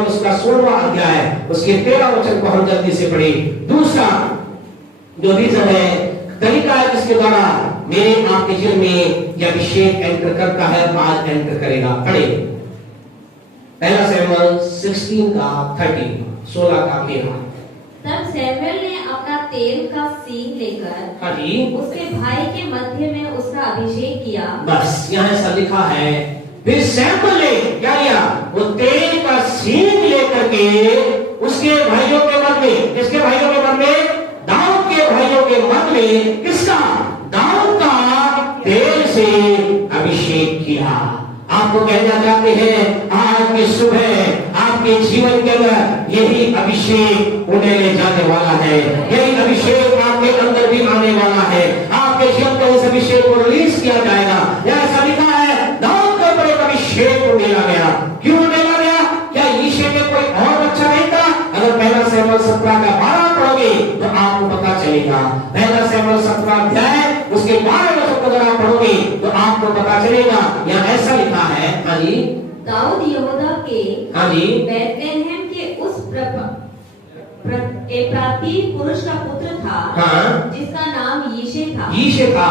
शमूएल उसका 16वां अध्याय उसके 13 वचन को हम जल्दी से पढ़े। दूसरा जो रीजन है, तरीका है जिसके द्वारा मेरे आपके जीवन में यह अभिषेक एंटर करता है, आज एंटर करेगा। पढ़े पहला शमूएल 16 का 13, 16 का 13। तब सैमुअल ने अपना तेल का सींग लेकर हाँ जी, उसके भाई के मध्य में उसका अभिषेक किया। बस यहाँ ऐसा लिखा है, फिर सैमुअल ने क्या किया, वो तेल का सींग लेकर के उसके भाइयों के मन में, किसके भाइयों के मन में, दाऊद के भाइयों के मन में, किसका, दाऊद का तेल से अभिषेक किया। आपको कहना चाहते हैं आज की सुबह आपके जीवन के अंदर यही अभिषेक उन्हें ले जाने वाला है, यही अभिषेक आपके अंदर भी आने वाला है। आपके जीवन में उस अभिषेक को रिलीज किया जाएगा। ऐसा लिखा है, दाऊद के ऊपर एक अभिषेक को मिला गया। क्यों मिला गया? क्या यीशु में कोई और बच्चा नहीं था? अगर पहला शमूएल 17 का 12 पढ़ोगे तो आपको पता चलेगा। पहला शमूएल 17 अध्याय उसके 12 वचन को अगर आप पढ़ोगे तो आपको पता चलेगा। यहाँ ऐसा लिखा है, हाँ जी, दाऊद यहूदा के, हाँ जी, बैतलहम के उस एप्राती पुरुष का पुत्र था, हाँ, जिसका नाम यीशे था। यीशे था,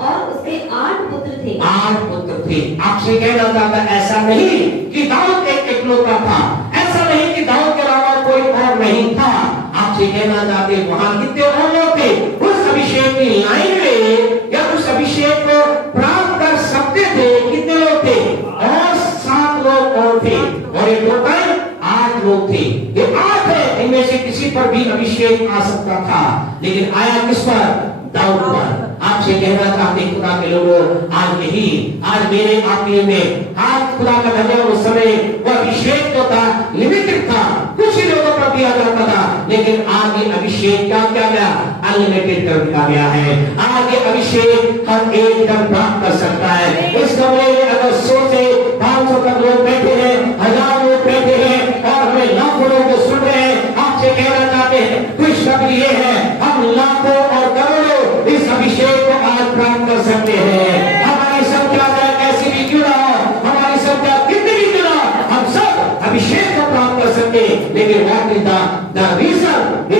और उसके 8 पुत्र थे। 8 पुत्र थे। आपसे कहना चाहता ऐसा नहीं कि दाऊद एक इकलौता था, ऐसा नहीं कि दाऊद के अलावा कोई और नहीं था। आपसे कहना चाहते वहां कितने और लोग थे उस अभिषेक की लाइन में, या उस अभिषेक को प्राप्त कर सकते थे? कितने लोग थे? और 7 लोग और थे, और ये टोटल 8 लोग थे। ये 8 है, इनमें से किसी पर भी अभिषेक आ सकता था, लेकिन आया किस पर? दाऊद पर। आपसे कहना चाहते खुदा के लोगों, आज यही, आज मेरे आपके में, आज खुदा का धन्यवाद, उस समय वह अभिषेक जो था लिमिटेड था, कुछ ही लोगों पर दिया जाता था, लेकिन आज ये अभिषेक क्या किया गया? अनलिमिटेड कर दिया गया है। आज ये अभिषेक हर एक जन प्राप्त कर सकता है। इस कमरे में अगर 100 से 500 तक लोग बैठे हैं, 1000 लोग बैठे हैं, और हमें लाखों लोग जो सुन रहे हैं, आपसे कहना चाहते हैं खुशखबरी ये है, हम लाखों और करोड़ों इस अभिषेक को आज प्राप्त कर सकते हैं। हमारी संख्या कैसी भी क्यों ना हो, हमारी संख्या कितनी भी क्यों ना हो, हम सब अभिषेक को प्राप्त कर सकते हैं। लेकिन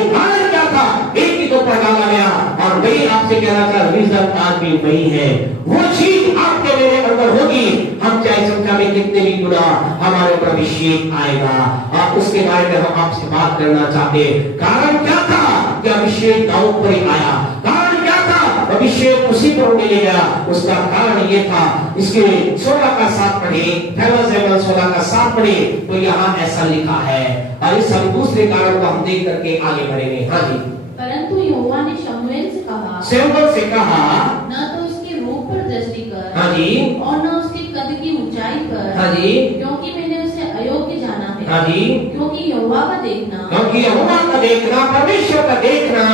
कारण क्या था? एक ही तो डाला गया, और वही आपसे कहना था, रीजन आज भी वही है। वो चीज आपके मेरे अंदर होगी, हम चाहे संख्या में कितने भी गुना, हमारे ऊपर अभिषेक आएगा। और उसके बारे में हम आपसे बात करना चाहते हैं। कारण क्या था कि अभिषेक दाऊद पर ही आया? कारण क्या था? अभिषेक उसी पर मिल गया। उसका कारण ये था, इसके 16 का 7 पढ़े, पहला शमूएल 16 का 7 पढ़े तो यहाँ ऐसा लिखा है, और इस दूसरे कारण को हम देख करके आगे बढ़ेंगे। हाँ जी, परंतु यहोवा ने शमूएल से कहा, शमूएल से कहा, न तो उसके रूप पर दृष्टि कर, हाँ जी, और न उसके कद की ऊंचाई पर, हाँ जी, क्योंकि मैंने उसे अयोग्य जाना है। हाँ जी, क्योंकि यहोवा का देखना, क्योंकि यहोवा का देखना, परमेश्वर का देखना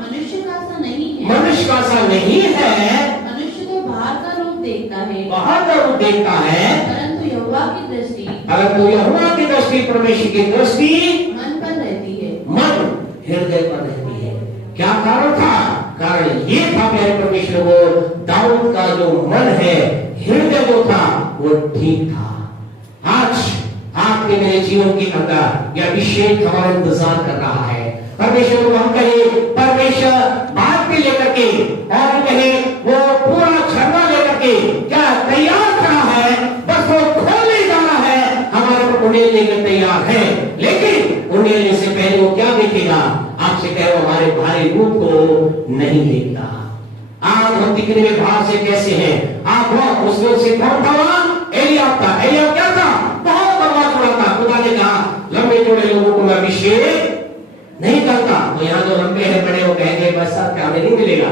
मनुष्य का सा नहीं है। मनुष्य का सा नहीं है। मनुष्य तो बाहर का रूप देखता है, बाहर का रूप देखता है, परंतु यहोवा की दृष्टि, परंतु यहोवा की दृष्टि, परमेश्वर की दृष्टि मन पर रहती है, मन हृदय पर रहती है। क्या कारण था? कारण ये था प्यारे परमेश्वर को, दाऊद का जो मन है, हृदय जो था वो ठीक था। आज आपके मेरे जीवन के अंदर यह अभिषेक हमारा इंतजार कर रहा है। परमेश्वर को हम कहे, परमेश्वर बात भी लेकर के, और कहे वो पूरा झरना लेकर के क्या तैयार खड़ा है, बस वो खोलने जाना है, हमारे को उन्हें लेकर तैयार है। लेकिन उन्हें लेने से पहले वो क्या देखेगा? आपसे कहे हमारे भारी रूप को नहीं देखता। आज हम दिखने में बाहर से कैसे हैं? आप बहुत मुश्किल से कौन था? एलियाब था। एलियाब क्या था? बहुत लंबा चौड़ा था। खुदा ने कहा लंबे चौड़े लोगों को मैं अभिषेक नहीं करता। तो यहाँ जो लंबे हैं बड़े, वो कहेंगे बस सब क्या नहीं मिलेगा।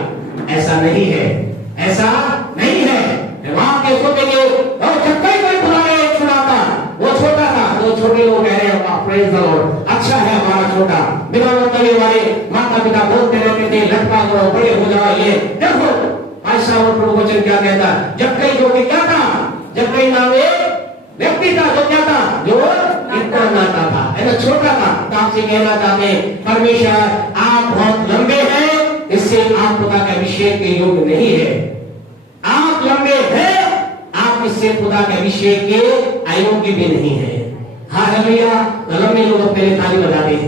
ऐसा नहीं है, ऐसा नहीं है। वहां के सोचेंगे जब कई कोई बुलाए छुड़ाता, वो छोटा था, वो छोटे लोग कह रहे हैं प्रेज द लॉर्ड, अच्छा है हमारा छोटा। बिना मतलब हमारे माता पिता बोलते रहते थे लटका करो, बड़े हो जाओ। ये देखो ऐसा और प्रभु वचन क्या कहता? जब कई जो क्या था, जब कई नाम एक व्यक्ति था जो क्या था, जो इतना नाता था, ऐसा छोटा था। तो आपसे कहना चाहते परमेश्वर आप बहुत लंबे हैं, इससे आप खुदा के अभिषेक के योग्य नहीं है। आप लंबे हैं, आप इससे खुदा के अभिषेक के अयोग्य भी नहीं है। हाँ, हालेलुया। लंबे लोग पहले ताली बजा दें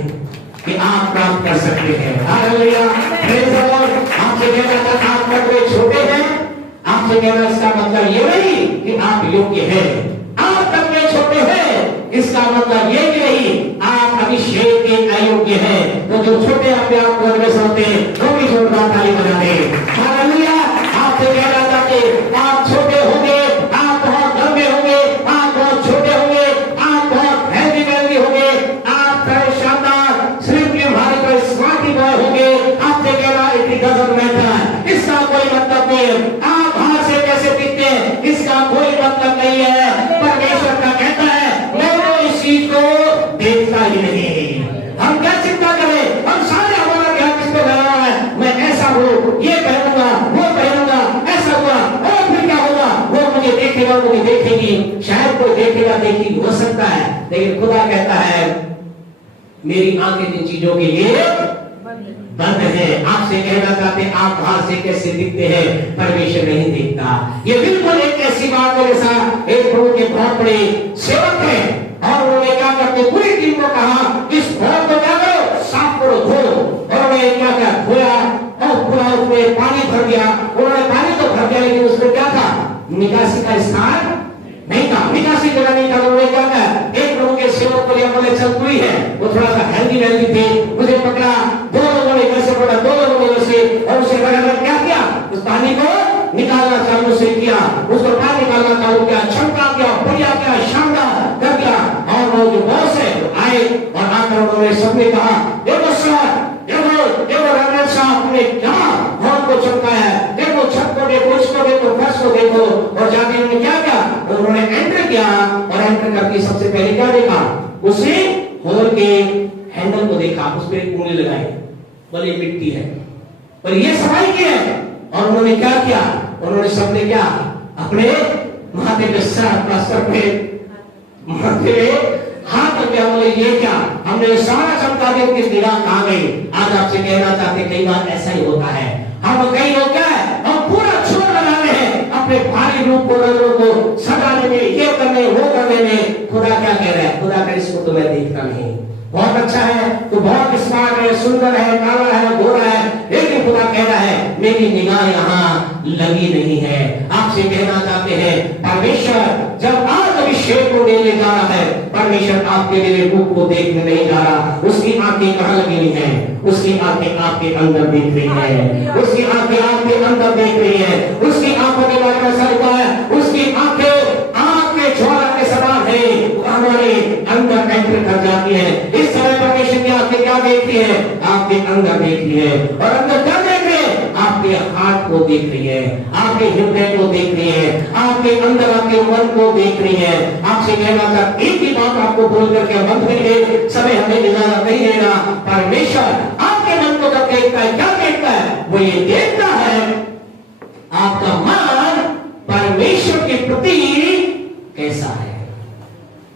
कि आप प्राप्त कर सकते हैं। Hallelujah, praise the Lord. आपसे कहना था आप बड़े छोटे हैं, आपसे कहना इसका मतलब ये नहीं कि आप योग्य हैं। आप तक में छोटे हैं इसका मतलब ये कि नहीं आप अभिषेक के अयोग्य हैं। तो जो छोटे अपने आप को अग्रसर होते हैं वो भी जोरदार ताली बजा दें। हालेलुया। आपसे कहना था कि आप छोटे होंगे, आप बहुत लंबे होंगे, आप बहुत छोटे होंगे, आप बहुत हेल्दी होंगे, आप बड़े शानदार सिर्फ के भारी पर स्मार्टी बॉय होंगे। आपसे कहना इतनी गजब रहता है इसका कोई मतलब नहीं है। आप बाहर से कैसे दिखते हैं इसका कोई मतलब नहीं है। परमेश्वर का कहता है मैं तो इस चीज को देखता ही नहीं। हम क्या चिंता करें, हम सारे हमारा ध्यान किस पे लगा है, मैं ऐसा हूँ, ये पहनूंगा, वो पहनूंगा, ऐसा हुआ और फिर क्या होगा, वो मुझे देखेगा, मुझे देखेगी, शायद कोई देखेगा देखेगी हो सकता है, लेकिन खुदा कहता है मेरी आंखें इन चीजों के लिए बंद है। आपसे कहना चाहते आप बाहर से कैसे दिखते हैं परमेश्वर नहीं देखता। ये बिल्कुल एक ऐसी बात मेरे साथ एक प्रभु के बहुत बड़े सेवक है और उन्होंने क्या करते पूरी टीम को कहा इस भवन को क्या करो साफ करो धो, और उन्होंने क्या किया धोया और पूरा उसमें पानी भर दिया। उन्होंने पानी तो भर दिया लेकिन उसमें क्या था निकासी का स्थान नहीं था, निकासी जगह नहीं था। उन्होंने क्या किया एक प्रभु के सेवक को लिया, बोले चल कोई है वो थोड़ा सा हेल्दी थे, मुझे पकड़ा, दो लोगों ने कैसे पकड़ा, दो लोगों ने उसे और उसे बराबर क्या किया उस पानी को निकालना चालू से किया, उसको बाहर निकालना चालू किया, छमका किया, बढ़िया किया, शानदार कर दिया। और वो जो बॉस है आए और आकर उन्होंने सबने कहा देखो सर, देखो रनर साहब ने क्या भवन को चमकाया है, देखो छत को देखो, इसको देखो, फर्श को देखो। और जाके उन्होंने क्या किया, उन्होंने एंटर किया और एंटर करके सबसे पहले क्या देखा, उसे हॉल के हैंडल को देखा, उस पर एक उंगली लगाई, बोले मिट्टी है, पर ये सफाई की है। और उन्होंने क्या किया, उन्होंने सबने क्या अपने माथे पे सर पे माथे हाथ रख दिया, बोले ये क्या, हमने सारा चमका दिया, उनकी निगाह कहां गई। आज आपसे कहना चाहते कई बार ऐसा ही होता है, हम कई लोग क्या है हम पूरा छोड़ लगाते हैं अपने भारी रूप को रंगों को सजाने में, ये करने वो करने में। खुदा क्या कह रहा है, खुदा का इसको तो मैं देखता नहीं, बहुत अच्छा है तो बहुत स्मार्ट है, सुंदर है, काला है, गोरा है, लेकिन खुदा कह रहा है मेरी निगाह यहाँ लगी नहीं है। आपसे कहना चाहते हैं परमेश्वर जब आज अभिषेक को लेने जा रहा है, परमेश्वर आपके लिए रूप को देखने नहीं जा रहा, उसकी आंखें कहाँ लगी हुई है, उसकी आंखें आपके अंदर देख रही है, उसकी आंखें आपके अंदर देख रही है, उसकी आंखों के बारे में ऐसा लिखा है, उसकी आंखें आंख के ज्वाला के समान है, हमारे अंदर एंटर कर जाती है। इस समय परमेश्वर की आंखें क्या देखती है, आपके अंदर देखती है, और अंदर क्या देख रही है, आपके हाथ को देख रही है, आपके हृदय को देख रही है, आपके अंदर आपके मन को देख रही है। आपसे कहना था एक ही बात आपको बोल करके बंद करिए, समय हमें इजाजत नहीं देना। परमेश्वर आपके मन को जब देखता है, क्या देखता है, वो ये देखता है आपका मन परमेश्वर के प्रति कैसा है।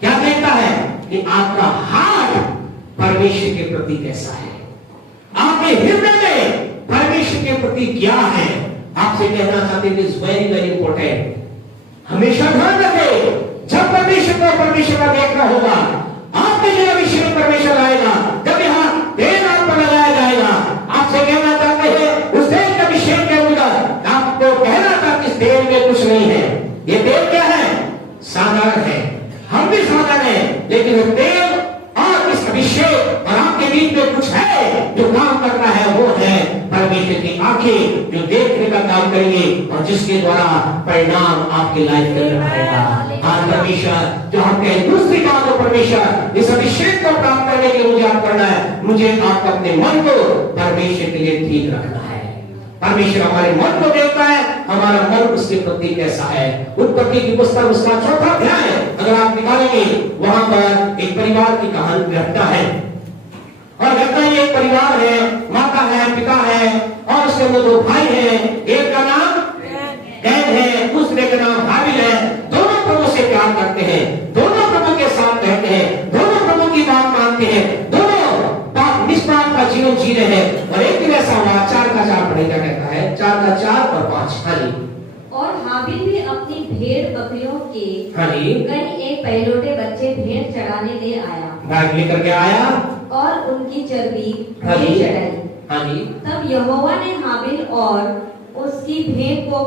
क्या देखता है कि आपका हाथ परमेश्वर के प्रति कैसा है, आपके हृदय में परमेश्वर के प्रति क्या है। आपसे कहना चाहते हैं इज वेरी वेरी इंपॉर्टेंट। हमेशा ध्यान रखें जब परमेश्वर को परमेश्वर का देखना होगा, आपके लिए अभिषेक परमेश्वर आएगा, जब यहाँ तेल आप पर लगाया जाएगा। आपसे कहना चाहते हैं उस तेल के अभिषेक के अंदर आपको कहना था कि इस तेल में कुछ नहीं है। ये तेल क्या है, साधारण है, हम भी साधारण है, लेकिन तेल और इस अभिषेक और आपके बीच में कुछ है जो काम करना है, वो है परमेश्वर की आंखें जो देखने का काम करेंगे और जिसके द्वारा परिणाम आपकी लाइफ में आएगा। आज परमेश्वर जो हम कहें दूसरी बात हो, परमेश्वर इस अभिषेक को प्राप्त करने के लिए मुझे आप करना है, मुझे आपको अपने मन को परमेश्वर के लिए ठीक रखना है। परमेश्वर हमारे मन को देखता है, हमारा मन उसके प्रति कैसा है। उत्पत्ति की पुस्तक उसका 4वां अध्याय अगर आप निकालेंगे, वहां पर एक परिवार की कहानी घटता है, और घटना ये एक परिवार है, माता है, पिता है, और उसके अंदर 2 भाई हैं, एक का नाम कैन है, दूसरे का नाम हाबिल है। दोनों प्रभु से प्यार करते हैं, दोनों प्रभु के साथ रहते हैं, दोनों प्रभु की बात मानते हैं, दोनों निष्पाप का जीवन जी रहे हैं। और एक दिन ऐसा हुआ, 4 का 4 पढ़ेगा, कहता है 4 का 4 और 5। हाँ जी। और हाबिल भी अपनी भेड़ बकरियों के हाँ जी, कई एक पहलोटे बच्चे भेड़ चढ़ाने ले आया बैग लेकर के आया। और उनकी चर्बी हाँ भेड़ जी। चढ़ाई। हाँ जी, तब यहोवा ने हाबिल और उसकी भेंट को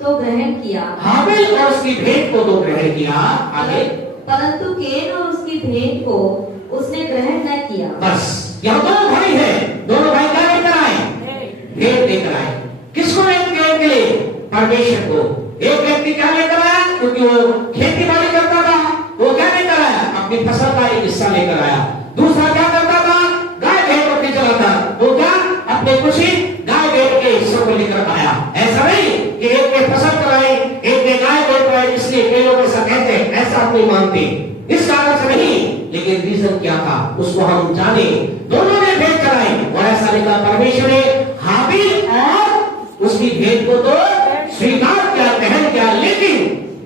तो ग्रहण किया, हाबिल और उसकी भेंट को तो ग्रहण किया। आगे, परंतु केन और उसकी भेंट को उसने ग्रहण न किया। बस यहाँ दो भाई हैं, दोनों भाई क्या लेकर आए? भेंट लेकर आए। किसको लेकर के लिए? परमेश्वर को। एक व्यक्ति क्या लेकर आया? क्योंकि वो खेती बाड़ी करता था, वो क्या लेकर आया? अपनी फसल का एक हिस्सा लेकर आया। दूसरा क्या करता था? गाय भेड़ बकरी चलाता, वो क्या अपने कुछ ही गाय भेड़ के हिस्सों को लेकर आया। ऐसा नहीं कि एक ने फसल कराई, एक ने गाय भेड़ कराई, इसलिए कई लोग ऐसा कहते हैं, ऐसा हम नहीं मानते, इस कारण से नहीं, लेकिन रीजन क्या था उसको हम जाने। दोनों ने भेंट चढ़ाई और ऐसा लिखा परमेश्वर ने हाबिल और उसकी भेंट को तो स्वीकार किया, ग्रहण किया, लेकिन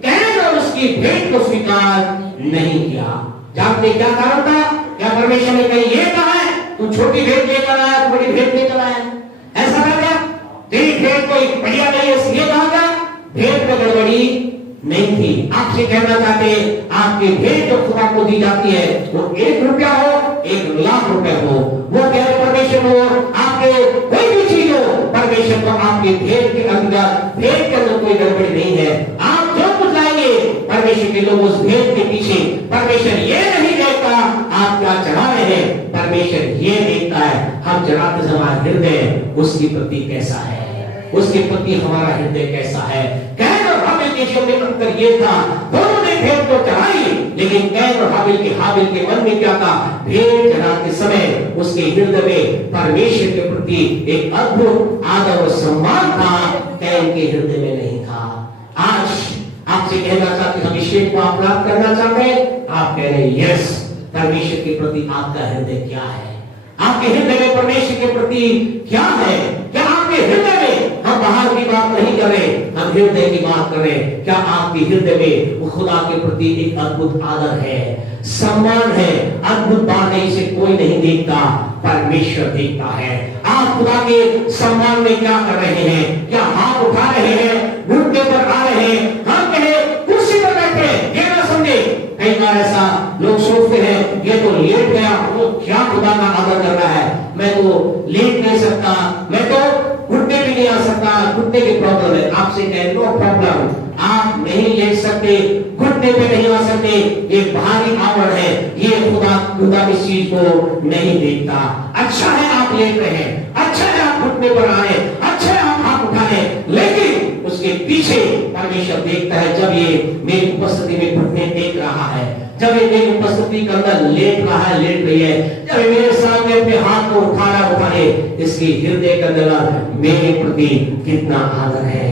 कैन और उसकी भेंट को स्वीकार नहीं किया। जानते क्या कारण था? क्या परमेश्वर ने कहीं ये कहा है तू छोटी भेंट लेकर आया, बड़ी भेंट लेकर आया? ऐसा कहा क्या? तेरी भेंट कोई बढ़िया नहीं है इसलिए कहा क्या? भेंट में गड़बड़ी नहीं थी। आपसे कहना चाहते हैं, आपकी भेंट जो खुदा को दी जाती है वो 1 रुपया हो, 1 लाख रुपए हो, वो प्यारे परमेश्वर हो, आपके कोई भी चीज हो, परमेश्वर को आपकी भेंट के अंदर कोई गड़बड़ी नहीं है। आप जो कुछ लाएंगे परमेश्वर के लोग उस भेंट के पीछे, परमेश्वर ये नहीं देखता आप क्या चढ़ा रहे हैं, परमेश्वर ये देखता है हम चढ़ाते समय हृदय उसकी प्रति कैसा है, उसके प्रति हमारा हृदय कैसा है। कैन और हाबिल के जीवन में अंतर ये था, दोनों ने भेंट तो चढ़ाई, लेकिन कैन और हाबिल के मन में क्या था? भेंट चढ़ाते समय उसके हृदय में परमेश्वर के प्रति एक अद्भुत आदर और सम्मान था, कैन के हृदय में नहीं था। आज आपसे कहना चाहते हैं, अभिषेक को आप प्राप्त करना चाहते हैं, आप कह रहे हैं यस, परमेश्वर के प्रति आपका हृदय क्या है? आपके हृदय में परमेश्वर के प्रति क्या है? क्या आपके हृदय में, हम बाहर की बात नहीं कर रहे, हम हृदय की बात कर रहे हैं, क्या आपके हृदय में वो खुदा के प्रति एक अद्भुत आदर है, सम्मान है? अद्भुत बात है, इसे कोई नहीं देखता, परमेश्वर देखता है। आप खुदा के सम्मान में क्या कर रहे हैं? क्या हाथ उठा रहे हैं, घुटने पर आ रहे हैं? हम कहे कुर्सी पर बैठे, ये ना समझे। कई बार ऐसा लोग सोचते हैं, ये तो लेट गया, वो क्या खुदा का आदर कर रहा है, मैं तो लेट नहीं सकता, मैं तो घुटने भी नहीं आ सकता, घुटने की प्रॉब्लम है। आपसे कहे नो प्रॉब्लम, आप नहीं लेट सकते, घुटने पे नहीं आ सकते, ये बाहरी आवरण है, ये खुदा इस चीज को नहीं देखता। अच्छा है आप लेट रहे हैं, अच्छा है आप घुटने पर आ रहे हैं, अच्छा है आप हाथ उठा रहे हैं, लेकिन उसके पीछे परमेश्वर देखता है, जब ये मेरी उपस्थिति में घुटने टेक रहा है, जब ये मेरी उपस्थिति के अंदर लेट रहा है, लेट रही है, जब ये मेरे सामने अपने हाथ को उठा है, इसकी हृदय के अंदर मेरे प्रति कितना आदर है।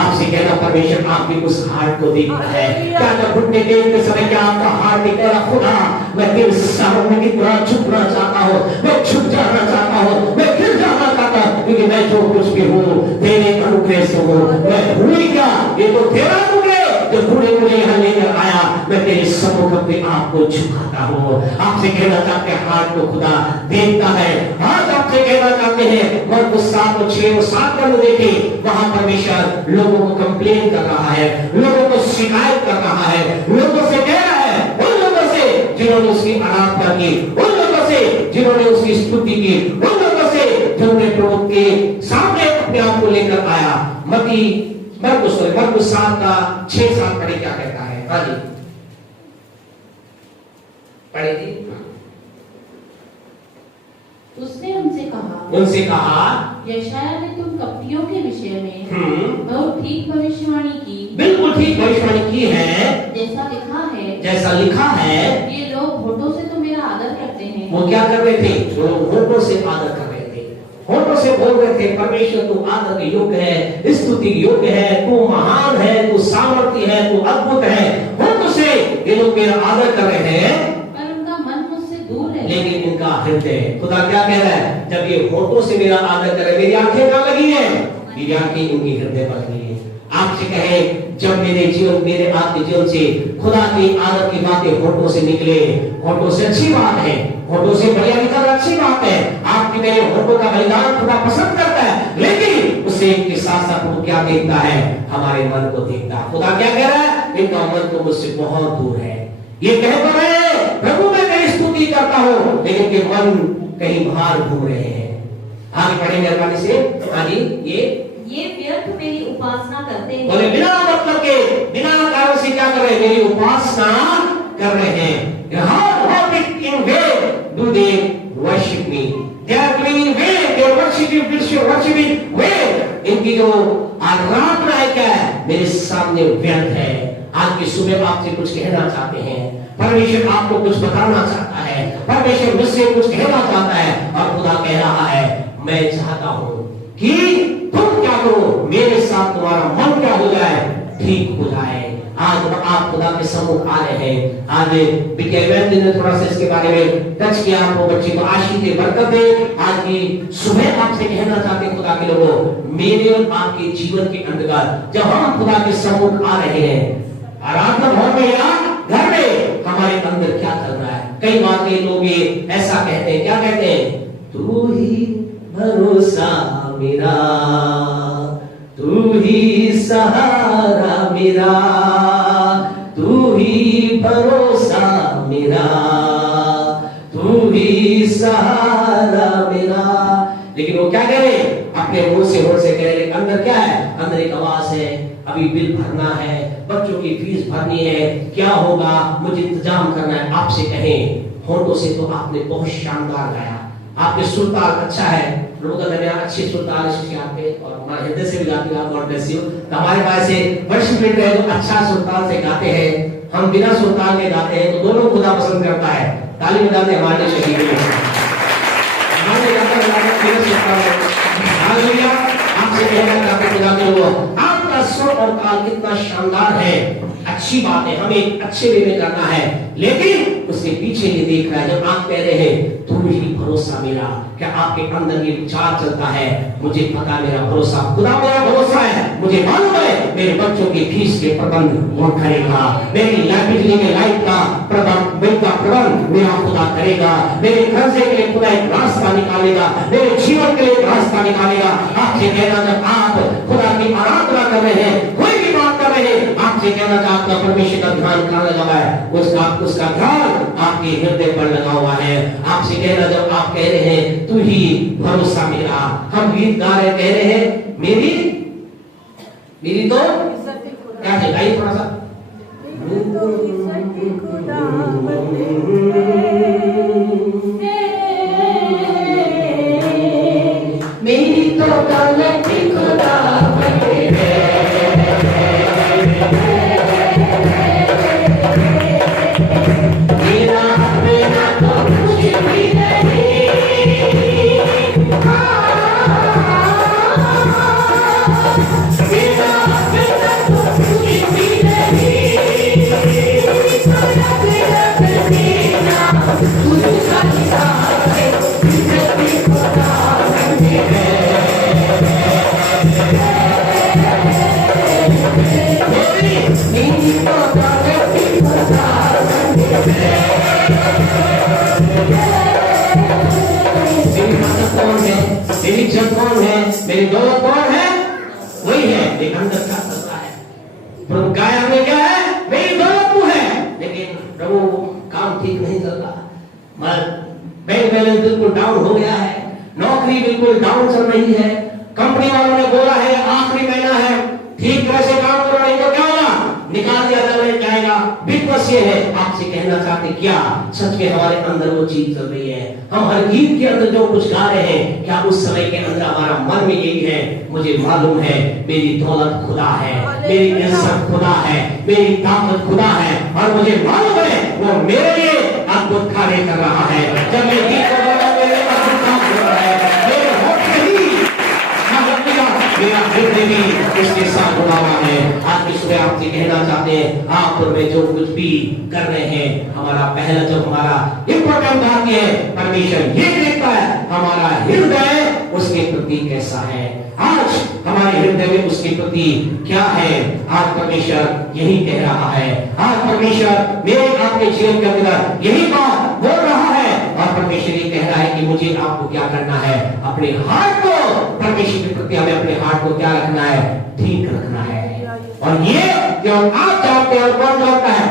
आपसे कहना, परमेश्वर आपके उस हार्ट को देखता है। क्या जब घुटने टेकते समय क्या आपका हार्ट निकल रहा, खुदा मैं तेरे सामने कितना झुकना चाहता हूँ, मैं झुक जाना चाहता हूँ, मैं गिर जाना चाहता हूँ, क्योंकि मैं जो कुछ भी हूँ तेरे अनुग्रह से हूँ। मैं भूल क्या, ये तो तेरा अनुग्रह जो तूने मुझे यहाँ लेकर आया, मैं तेरे सम्मुख अपने आप को झुकाता हूँ। आपसे कहना चाहते हैं, हार्ट को खुदा देखता है। आज आपसे कहना चाहते हैं, मरकुस 7:6-7 में देखे, वहां परमेश्वर लोगों को कंप्लेन कर रहा है, लोगों को शिकायत कर रहा है, लोगों से कह रहा है, उन लोगों से जिन्होंने उसकी आराधना की, उन लोगों से जिन्होंने उसकी स्तुति की, उन लोगों से जिन्होंने प्रभु के सामने अपने आप को लेकर आया। मरकुस 7:6-7 पढ़े, क्या कहता है? हाँ जी, पढ़े थी। उसने उनसे कहा, यशायाह ने तुम कपटियों के विषय में बहुत ठीक भविष्यवाणी की, बिल्कुल ठीक भविष्यवाणी की है, जैसा लिखा है। ये लोग होठों से तो मेरा आदर करते हैं। वो क्या कर रहे थे? जो होठों से आदर कर रहे थे, होठों से बोल रहे थे, परमेश्वर तू आदर के योग्य है, स्तुति योग्य है, तू महान है, तू सामर्थ्य है, तू अद्भुत है। होठों से ये लोग मेरा आदर कर रहे हैं, पर उनका मन मुझसे दूर है। लेकिन इनका हृदय, खुदा क्या कह रहा है? जब ये होठों से मेरा आदर करे, मेरी आंखें कहां लगी है? मेरी आंखें इनके हृदय पर लगी है। आपसे कहे, जब मेरे आपके जीवन से खुदा की आदर की बातें होठों से निकले, होठों से अच्छी बात है, होठों से बढ़िया निकल अच्छी बात है, आपकी मेरे होठों का बलिदान खुदा पसंद करता है, लेकिन उस उससे के साथ साथ वो क्या देखता है, हमारे मन को देखता है। खुदा क्या कह रहा है, इनका मन तो मुझसे बहुत दूर है। ये कह तो रहे प्रभु मैं तेरी स्तुति करता हूं, लेकिन के मन कहीं बाहर घूम रहे हैं। आगे पढ़े मेहरबानी से। आगे ये व्यर्थ मेरी उपासना करते हैं। बोले बिना मतलब के, बिना कारण से क्या कर रहे हैं, मेरी उपासना कर रहे हैं। In vain do they worship me. They are doing in vain. They are worshiping vain. इनकी जो आराधना है क्या है, मेरे सामने व्यर्थ है। आज की सुबह आपसे कुछ कहना चाहते हैं, परमेश्वर आपको कुछ बताना चाहता है, परमेश्वर मुझसे कुछ कहना चाहता है, और खुदा कह रहा है मैं चाहता हूं कि तुम क्या करो, मेरे साथ तुम्हारा मन क्या हो जाए, ठीक हो जाए। आज आप खुदा के सम्मुख आ रहे हैं। आज विज्ञान ने थोड़ा सा इसके बारे में टच किया, आपको बच्चे को आशीष दे, बरकत दे। आज की सुबह आपसे कहना चाहते हैं खुदा के लोगों, मेरे और आपके जीवन के अंतर्गत जब हम खुदा के सम्मुख आ रहे हैं, आराधना भवन में या घर में, हमारे अंदर क्या चल रहा है। कई बार के लोग ये ऐसा कहते हैं, क्या कहते हैं, तू ही भरोसा मेरा, तू ही सहारा मेरा, तू ही भरोसा मेरा, तू ही सहारा मेरा। लेकिन वो क्या कह रहे, अपने मुंह से होठ से कह रहे, अंदर क्या है, अंदर एक आवाज है, अभी बिल भरना है, बच्चों की फीस भरनी है, क्या होगा, मुझे इंतजाम करना है। आपसे कहें, होठों से तो आपने बहुत शानदार गाया, आपके सुरताल अच्छा है, लोगों का धन्यवाद, अच्छी सुरताल आपके, और हमारे हृदय से भी गाते हैं, गॉड ब्लेस यू। तो हमारे पास से वर्शिप लीडर है जो अच्छा सुरताल से गाते हैं, हम बिना सुरताल के गाते हैं, तो दोनों खुदा पसंद करता है। ताली बजाते हमारे शहीद के लिए। हमारे गाता गाता बिना सुरताल, हालेलुया। आपसे कहना चाहते हैं खुदा के लोगों, आपका सुर और ताल कितना शानदार है, अच्छी बात है, हमें अच्छे वे में करना है, लेकिन उसके पीछे ये देख रहा है, जब आप कह रहे हैं तू ही भरोसा मेरा, क्या आपके अंदर ये विचार चलता है, मुझे पता मेरा भरोसा खुदा, मेरा भरोसा है, मुझे मालूम है मेरे बच्चों की फीस के प्रबंध वो करेगा, मेरी बिजली के लाइट का प्रबंध मेरा खुदा करेगा, मेरे खर्चे के लिए खुदा एक रास्ता निकालेगा, मेरे जीवन के लिए एक रास्ता निकालेगा। आपसे कहना, जब आप खुदा की आराधना कर रहे हैं, कोई भी बात कर रहे हैं, आपसे कहना चाहता हूं परमेश्वर का ध्यान कहां लगा हुआ है, उसका ध्यान आपके हृदय पर लगा हुआ है। आपसे कहना, जब आप कह रहे हैं तू ही भरोसा मेरा, हम गीत गा रहे कह रहे हैं मेरी तो क्या है, गाइए थोड़ा सा, मेरी तो गलती खुदा बने मेरी जब कौन है, मेरी दौलत कौन है, वही है। लेकिन अंदर क्या चलता है, प्रभु गाया में क्या है, मेरी दौलत तू है, लेकिन प्रभु काम ठीक नहीं चल रहा, बैंक बैलेंस बिल्कुल डाउन हो गया है, नौकरी बिल्कुल डाउन चल रही है, कंपनी वालों ने बोला है आखिरी महीना है, ठीक तरह से काम करो नहीं तो क्या होगा, निकाल दिया जाएगा। बिल्कुल ये है। आपसे कहना चाहते क्या सच में हमारे अंदर वो चीज चल रही है, हम हर गीत के अंदर जो कुछ गा रहे हैं, क्या उस समय के अंदर हमारा मन में यही है, मुझे मालूम है मेरी दौलत खुदा है, मेरी इज्जत खुदा है, मेरी ताकत खुदा है, और मुझे मालूम है वो मेरे लिए अद्भुत कार्य कर रहा है। जब मैं गीत को गाता हूं, मेरे अद्भुत काम हो रहा है, मेरे होठ से ही मेरा हृदय भी उसके साथ जुड़ा हुआ है। आज की सुबह आपसे कहना चाहते हैं, आप और मैं जो कुछ भी कर रहे हैं, हमारा पहला जो हमारा इम्पोर्टेंट बात यह है, परमेश्वर ये देखता है हमारा हृदय उसके प्रति कैसा है। आज हमारे हृदय में उसके प्रति क्या है, आज परमेश्वर यही कह रहा है। आज परमेश्वर मेरे आपके जीवन के अंदर यही बात बोल रहा है, और परमेश्वर ये कह रहा है कि मुझे आपको क्या करना है, अपने हाथ को परमेश्वर के प्रति हमें अपने हार्ट को क्या रखना है, ठीक रखना है। और ये जो आप जानते हैं, कौन जानता है?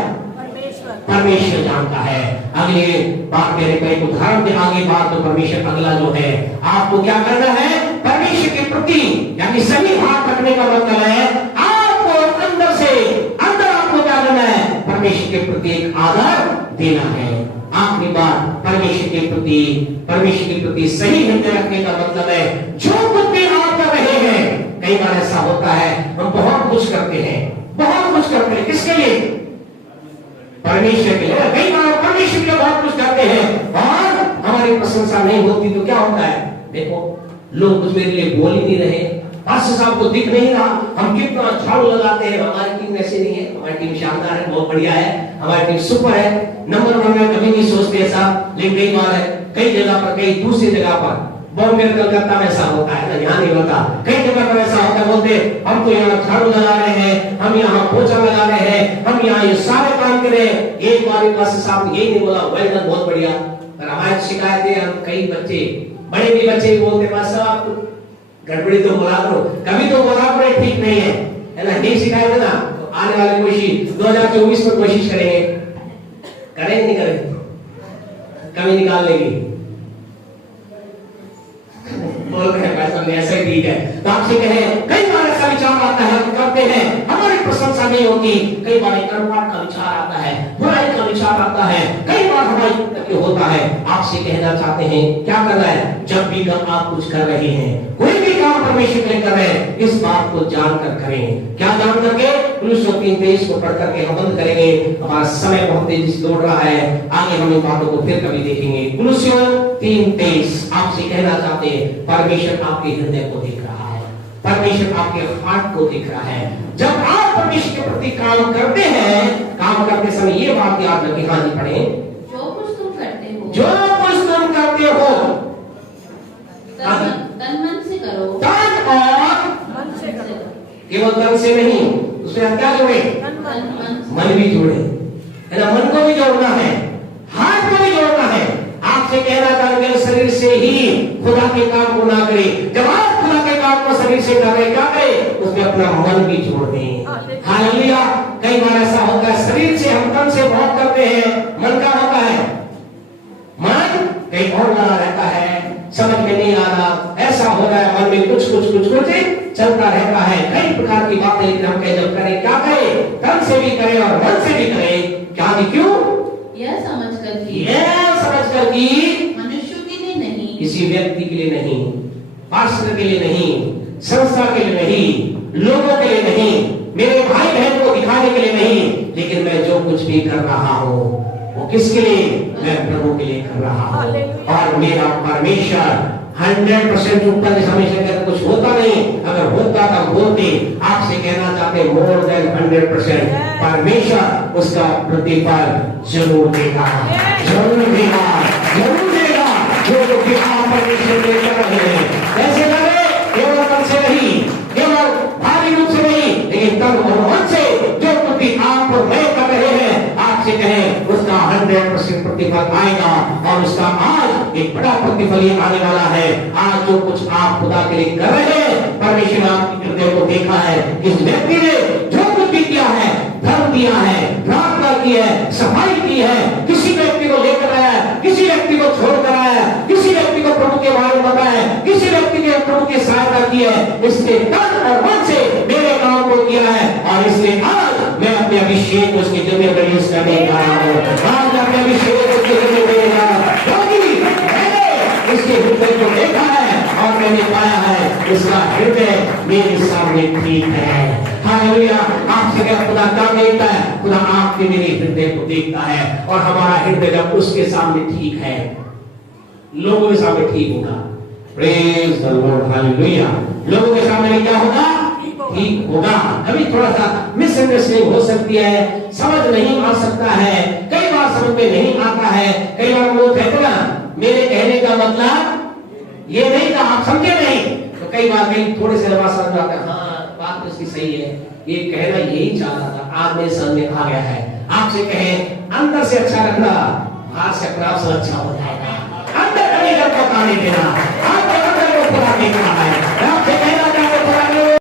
परमेश्वर जानता है। अगले बात मेरे को एक उदाहरण दे, आगे बात तो परमेश्वर अगला जो है, आपको क्या करना है, परमेश्वर के प्रति यानी सही हाथ रखने का मतलब है आपको अंदर से अंदर आपको क्या करना है, परमेश्वर के प्रति एक आदर देना है। आखिरी बात, परमेश्वर के प्रति सही हृदय रखने का मतलब है जो कुछ भी आप कर रहे हैं। कई बार ऐसा होता है हम बहुत कुछ करते हैं, किसके लिए? परमेश्वर के लिए। कई बार परमेश्वर के लिए बहुत कुछ करते हैं और हमारी प्रशंसा नहीं होती तो क्या होता है, देखो लोग कुछ मेरे लिए बोल ही नहीं रहे, पास्टर साहब को दिख नहीं रहा, हम कितना झाड़ू लगाते हैं। हमारी टीम ऐसी नहीं है, हमारी टीम शानदार है, बहुत बढ़िया है, हमारी टीम सुपर है, नंबर 1 में कभी नहीं सोचते ऐसा। लेकिन कई बार है, कई जगह पर, कई दूसरी जगह पर, बॉम्बे कलकत्ता में ऐसा होता है ना, यहाँ नहीं होता, कई जगह पर ऐसा होता है, बोलते हम तो यहाँ झाड़ू लगा रहे हैं, हम यहाँ पोछा लगा रहे हैं, हम यहाँ ये सारे काम कर रहे हैं। एक बार पास्टर साहब यही नहीं बोला, वेल डन, बहुत बढ़िया। पर हमारी शिकायतें, हम कई बच्चे, बड़े भी बच्चे बोलते, पास्टर साहब गड़बड़ी तो बोला करो, कभी तो बोला करो, ठीक नहीं है ना, नहीं शिकायत है ना। तो आने वाली कोशिश 2024 में कोशिश करेंगे नहीं करेंगे, कमी निकाल लेंगे, बोल रहे हैं भाई साहब ऐसा ही ठीक है। तो आपसे कहें, कई बार ऐसा विचार आता है, हम करते हैं, हमारी प्रशंसा नहीं होती, कई बार कर्मवाद का विचार आता है, बुराई का विचार आता है, कई बार हमारी होता है। आपसे कहना चाहते हैं क्या करना है, जब भी आप कुछ कर रहे हैं, कोई भी काम परमेश्वर के लिए कर रहे हैं, इस बात को जानकर करें। क्या जान करके? कुलुस्सियों 3:23 को पढ़ करके हम बंद करेंगे, हमारा समय बहुत तेजी से दौड़ रहा है, आगे हम इन बातों को फिर कभी देखेंगे। कुलुस्सियों 3:23 आपसे कहना चाहते हैं, परमेश्वर आपके हृदय को देख रहा है, परमेश्वर आपके हार्ट को देख रहा है। जब आप परमेश्वर के प्रति काम करते हैं, काम करते समय ये बात याद रखें, हाँ जी पढ़ें, जो कुछ तुम करते हो तन मन से करो, तन और केवल तन से नहीं, उसमें क्या जोड़े, मन भी जोड़े, है ना, मन को भी जोड़ना है, हाथ को भी जोड़ना है। आपसे कहना चाहते शरीर से ही खुदा के काम को ना करे। जब आप खुदा के काम को शरीर से कर रहे, क्या करे, उसमें अपना मन भी जोड़ दें। हालेलुया। कई बार ऐसा होता है, शरीर से हम तन से बहुत करते हैं, मन का होता है, मन कहीं और लगा रहता है, समझ में नहीं आ रहा, ऐसा हो रहा है, मन में कुछ चलता रहता है, कई प्रकार की बातें। लेकिन हम कहे जब करें, क्या करें, तन से भी करें और मन से भी करें। क्या क्यों? यह समझकर कि मनुष्यों के लिए नहीं, किसी व्यक्ति के लिए नहीं, पास्टर के लिए नहीं, संस्था के लिए नहीं, लोगों के लिए नहीं, मेरे भाई बहन को दिखाने के लिए नहीं, लेकिन मैं जो कुछ भी कर रहा हूँ वो किसके लिए, मैं प्रभु के लिए कर रहा हूँ। और मेरा परमेश्वर 100% ऊपर से हमेशा कहते कुछ होता नहीं, अगर होता तब बोलते। आपसे कहना चाहते मोर देन 100% परमेश्वर उसका प्रतिफल जरूर देगा, जरूर देगा, जरूर देगा। जो कि आप परमेश्वर के कर रहे हैं, कैसे करे, केवल तन से नहीं, केवल भारी रूप से नहीं, लेकिन तन और मन से जो कुछ आप और मैं कर रहे हैं, आपसे कहें उसका 100% प्रतिफल आएगा। और उसका आज एक बड़ा प्रतिफल ये आने वाला है। आज जो कुछ आप खुदा के लिए कर रहे हैं, परमेश्वर आपके हृदय को देखा है। इस व्यक्ति ने जो कुछ भी किया है, धर्म दिया है, प्रार्थना की है, सफाई की है, किसी व्यक्ति को लेकर आया, किसी व्यक्ति को छोड़कर आया, किसी व्यक्ति को प्रभु के बारे में बताया, किसी व्यक्ति ने प्रभु की सहायता की है, इसने तन और मन से मेरे काम को किया है। और इसलिए आज मैं अपने अभिषेक को उसकी जमीन पर यूज करने जा रहा हूँ। आज मैं अपने अभिषेक को उसकी जमीन पर जा रहा हूँ, क्योंकि मैंने इसके हृदय को देखा है और मैंने पाया है इसका हृदय मेरे सामने ठीक है। हालेलुया। आपसे क्या खुदा क्या देखता है? खुदा आपके मेरे हृदय को देखता है। और हमारा हृदय जब उसके सामने ठीक है, लोगों के सामने ठीक होगा। Praise the Lord. हालेलुया। लोगों के सामने क्या होगा? ठीक होगा। कभी थोड़ा सा मिसअंडरस्टैंडिंग हो सकती है, समझ नहीं आ सकता है, कई बार समझ में नहीं आता है। कई बार लोग कहते ना मेरे कहने का मतलब ये नहीं था, आप समझे नहीं। तो कई बार कहीं थोड़े से बात समझ आता है, हाँ बात तो इसकी सही है, ये कहना यही चाह रहा था, आज मेरे सामने आ गया है। आपसे कहें अंदर से अच्छा रखना, बाहर से अपना से अच्छा हो जाएगा। अंदर कभी डर को ताने देना, आपके अंदर को खुदा देख रहा है।